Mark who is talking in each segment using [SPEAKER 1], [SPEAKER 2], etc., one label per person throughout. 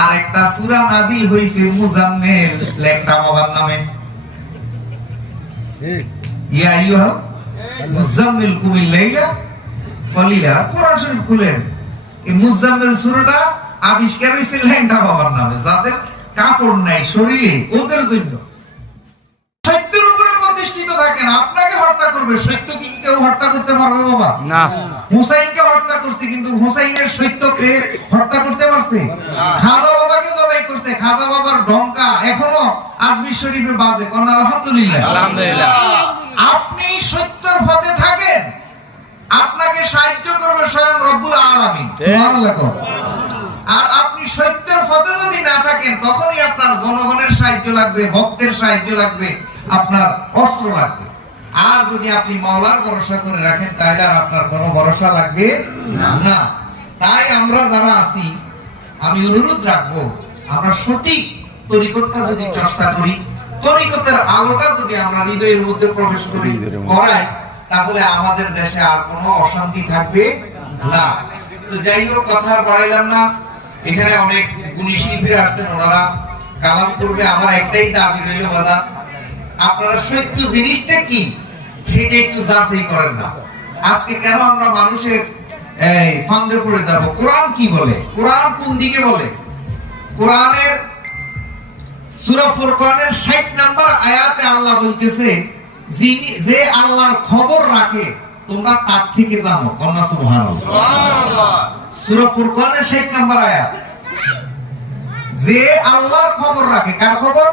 [SPEAKER 1] আর একটা সূরা নাজিল হইছে মুজাম্মেল লেখটা বাবার নামে। ইয়া আইয়ুহা মুজাম্মিল কুমিল লাইলা কলিলা কোরআন শরীফ খুলেন। এই মুজাম্মিল সূরাটা আবিষ্কার হইছে লেখটা বাবার নামে যাদের কাপড় নাই শরীরে ওদের জন্য। সত্যের উপরে প্রতিষ্ঠিত থাকেন আপনাকে হত্যা করবে সত্য কি কি কেউ হত্যা করতে পারবে বাবা?
[SPEAKER 2] না।
[SPEAKER 1] হুসাইনকে হত্যা করছে কিন্তু হুসাইনের সত্যকে হত্যা করতে পারছে খাজা বাবাকে জবাই করছে খাজা বাবার ডঙ্কা এখনও আজমির শরীফে বাজে। কোন আলহামদুলিল্লাহ।
[SPEAKER 2] আলহামদুলিল্লাহ।
[SPEAKER 1] আপনি সত্যের পথে থাকেন আপনাকে সাহায্য করবে স্বয়ং রব্বুল আলামিন। সুবহানাল্লাহ। আর আপনি সত্যের পথে যদি না থাকেন তখনই আপনার জনগণের সাহায্য লাগবে ভক্তের সাহায্য লাগবে আপনার অস্ত্র লাগবে। আর যদি আপনি মাওলার ভরসা করে রাখেন তাহলে আর আপনার কোনো ভরসা লাগবে না। তাই আমরা যারা আছি আমি অনুরোধ রাখব, আমরা সঠিক তরিকতটা যদি চর্চা করি, তরিকতের আলোটা যদি আমরা হৃদয়ের মধ্যে প্রবেশ করি, করাই, তাহলে আমাদের দেশে আর কোনো অশান্তি থাকবে না। তো যাই হোক, কথা বাড়াইলাম না। এখানে অনেক গুণী শিল্পীরা আসছেন, ওনারা কালাম করবে, আমার একটাই দাবি রইল বাজার আপনারা সত্য জিনিসটা কি, সেটা একটু যাচাই করেন না। আজকে কেন আমরা মানুষের এই ফান্দে পড়ে যাব। কোরআন কি বলে? কোরআন কোন দিকে বলে? কোরআনের সূরা ফুরকানের 60 নাম্বার আয়াতে আল্লাহ বলতেছে যিনি যে আল্লাহর খবর রাখে তোমরা তার থেকে জানো। কন্যা সুবহানাল্লাহ? সূরা ফুরকানের 60 নাম্বার আয়াত। যে আল্লাহর খবর রাখে কার খবর।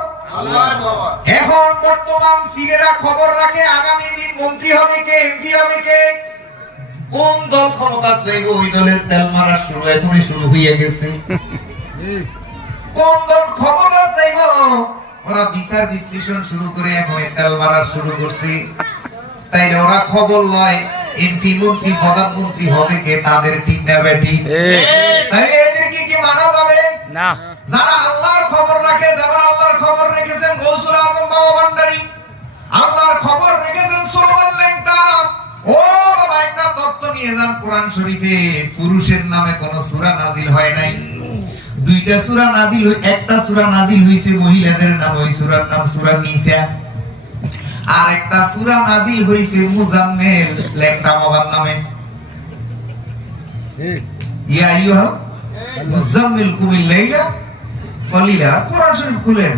[SPEAKER 1] এখন বর্তমান ফিরেরা খবর রাখে আগামী দিন মন্ত্রী হবে কে এমপি হবে কে? কোন দল ক্ষমতা চাইবে? ওই দলের তেল মারা শুরু এখনই শুরু হয়ে গেছে। কোন দল ক্ষমতা চাইব? ওরা বিচার বিশ্লেষণ শুরু করে এখন তেল মারা শুরু করছে। তাইলে ওরা খবর লয় এমপি মন্ত্রী প্রধানমন্ত্রী হবে কে? তাদের ঠিক না। তাইলে এদেরকে কি মানা যাবে?
[SPEAKER 2] না।
[SPEAKER 1] যারা যান কোরআন শরীফে পুরুষের নামে কোন সূরা নাজিল হয় নাই। দুইটা সূরা নাজিল হই একটা সূরা নাজিল হইছে মহিলাদের নাম ওই সূরার নাম সূরা নিসা। আর একটা সূরা নাজিল হইছে মুজাম্মেল ল্যাংটা বাবার নামে। ইয়া আইয়ুহা মুজাম্মিল কুমিল লাইলা কলিলা। কোরআন শরীফ খুলেন।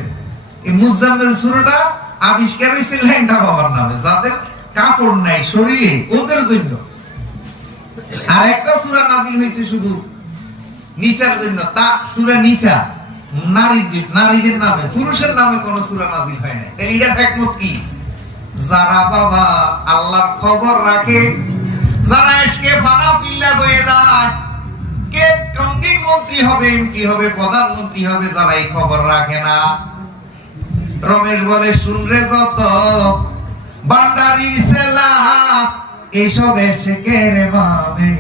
[SPEAKER 1] এই মুজাম্মিল সূরাটা আবিষ্কার হইছে ল্যাংটা বাবার নামে। যাদের কাপড় নাই শরীরে ওদের জন্য। আর একটা নাজিল হইছে শুধু। নিসার জন্য। তা নিসা। নারীর নারীদের নামে, পুরুষের নামে কোন নাজিল হয় না তাহলে এটার হিকমত কি? যারা বাবা খবর রাখে, যারা এসকে ফানা হয়ে যায়, কে মন্ত্রী হবে, এমপি হবে, প্রধানমন্ত্রী হবে, যারা এই খবর রাখে না। রমেশ বলে শুনরে যত বান্ডারির সেলা এইসব এসে কেড়ে বাবে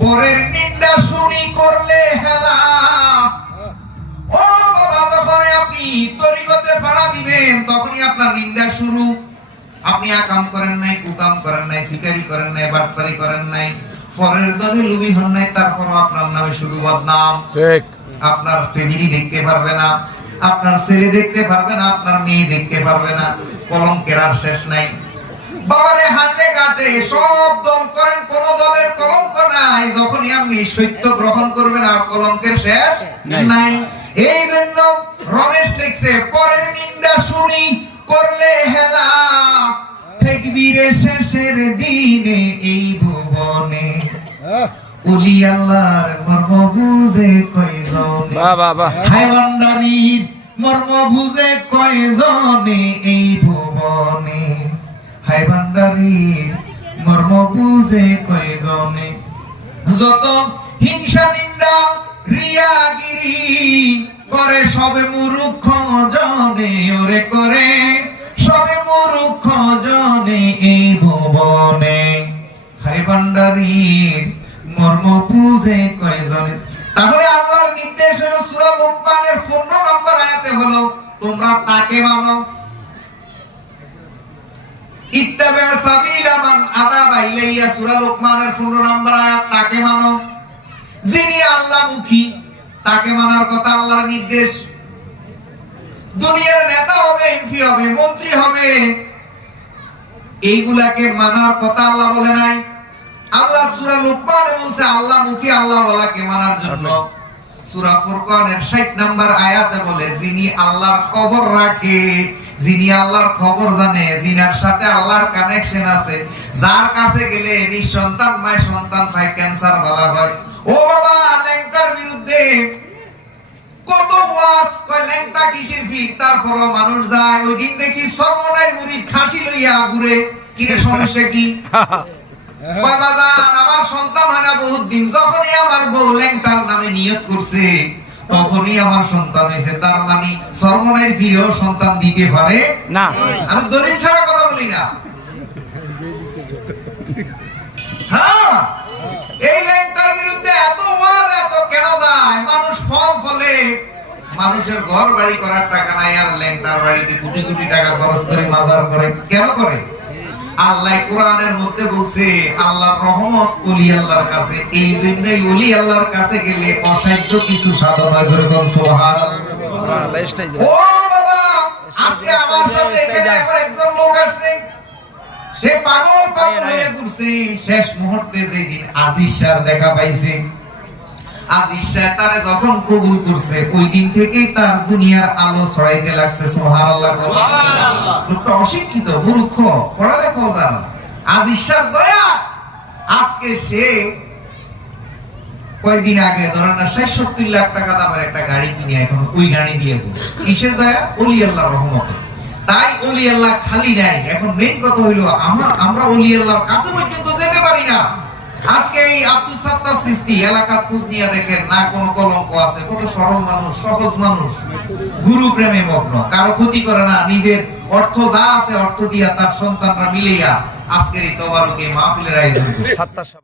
[SPEAKER 1] পরের নিন্দা শুনি করলে হেলা। ও বাবা যখন আপনি তরিকতে ভাড়া দিবেন তখনই আপনার নিন্দা শুরু। আপনি আকাম করেন নাই কুকাম করেন নাই শিকারি করেন নাই বাটপারি করেন নাই ফরের দলে লুবি হন নাই তারপর আপনার নামে শুধু বদনাম।
[SPEAKER 2] ঠিক।
[SPEAKER 1] আপনার ফ্যামিলি দেখতে পারবে না আপনার ছেলে দেখতে পারবে না আপনার মেয়ে দেখতে পারবে না কলঙ্কের আর শেষ নাই। বাবারে হাটে ঘাটে সব দল করেন কোন দলের কলঙ্ক নাই। যখনই আপনি সত্য গ্রহণ করবেন আর কলঙ্কের শেষ
[SPEAKER 2] নাই।
[SPEAKER 1] এই জন্য রমেশ লিখছে পরের নিন্দা শুনি করলে হেলা। তেকবীরের শেষের দিনে এই ভুবনে। উলি আল্লাহর মর্ম বুঝে কয়জনে?
[SPEAKER 2] বাহ বাহ বাহ।
[SPEAKER 1] হায় মর্ম বুঝে কয়জনে এই ভুবনে? হায় ভান্ডারীর মর্ম বুঝে কয়জনে? যত হিংসা নিন্দা, রিয়াগিরি করে, সবে মূর্খ জনে, ওরে করে। সবে মূর্খ জনে এই ভুবনে। হাই ভান্ডারীর মর্ম বুঝে কয়জনে? তাহলে আল্লাহর নির্দেশ হলো সূরা লোকমানের 15 নম্বর আয়াতে হলো, তোমরা তাকে মানো। ইত্তাবি'উ সাবিলা মান আদাবা ইলাইয়া সূরা লোকমানের 15 নম্বর আয়াত তাকে মানো। যিনি আল্লাহমুখী তাকে মানার কথা আল্লাহর নির্দেশ। দুনিয়ার নেতা হবে এমপি হবে মন্ত্রী হবে। এইগুলাকে মানার কথা আল্লাহ বলে নাই। আল্লাহ সূরা লুকমানে বলছে আল্লাহ মুখী আল্লাহ বলাকে মানার জন্য। সূরা ফুরকানের 60 নাম্বার আয়াতে বলে যিনি আল্লাহর খবর রাখে যিনি আল্লাহর খবর জানে, যিনার সাথে আল্লাহর কানেকশন আছে, যার কাছে গেলে নিঃসন্তান মায় সন্তান পায় ক্যান্সার বলা হয়। ও বাবা, ল্যাংটার বিরুদ্ধে কত ওয়াজ, কয় ল্যাংটা কিসের ভিড়? তারপরও মানুষ যায় ওই দিন দেখি সর্বনাই মুড়ি খাসি লইয়া ঘুরে কিরে সমস্যা কি? বাজান, আমার সন্তান হয় না বহুত দিন, যখনই আমার বউ ল্যাংটার নামে নিয়ত করছে তখনই আমার সন্তান হয়েছে। তার মানে সর্বনাইয়ের ফিরেও সন্তান দিতে পারে
[SPEAKER 2] না।
[SPEAKER 1] আমি দলিল ছাড়া কথা বলি না। হ্যাঁ? এই ল্যাংটার বিরুদ্ধে এত ওয়াজ এত কেন যায়? মানুষ ফল ফলে। মানুষের ঘর বাড়ি করার টাকা নাই আর ল্যাংটার বাড়িতে কোটি কোটি টাকা খরচ করে মাজার করে। কেন করে? আল্লাহ কোরআনের মধ্যে বলছে আল্লাহর রহমত ওলি আল্লাহর কাছে। এই জন্যই ওলি আল্লাহর কাছে গেলে অসাধ্য কিছু সাধন হয় যেরকম সুবহানাল্লাহ। ও বাবা আজকে আমার সাথে এখানে একবার একজন লোক আসছে। সে পাগল পাগল হয়ে ঘুরছে। শেষ মুহূর্তে যেদিন আজিজ শাহ দেখা পাইছে শাহ তারে যখন কবুল করছে ওই দিন থেকেই তার দুনিয়ার আলো ছড়াইতে লাগছে সুবহানাল্লাহ লোকটা অশিক্ষিত মূর্খ জানা শাহ দয়া আজকে সে কয়েকদিন আগে ধরেন না ষাট সত্তর লাখ টাকা দামের একটা গাড়ি কিনে এখন ওই গাড়ি দিয়ে দিল কিসের দয়া? অলি আল্লাহ রহমতে। তাই অলি আল্লাহ খালি নাই। এখন মেন কথা হইল আমরা আমরা অলি আল্লাহর কাছে পর্যন্ত যেতে পারি না। আজকে এই আব্দুল সাত্তার সৃষ্টি, এলাকার খোঁজ নিয়ে দেখেন না কোনো কলঙ্ক আছে। কত সরল মানুষ, সহজ মানুষ, গুরু প্রেমে মগ্ন। কারও ক্ষতি করে না, নিজের অর্থ যা আছে অর্থ দিয়া তার সন্তানরা মিলিয়া আজকের এই তবারকে মাহফিলের আয়োজন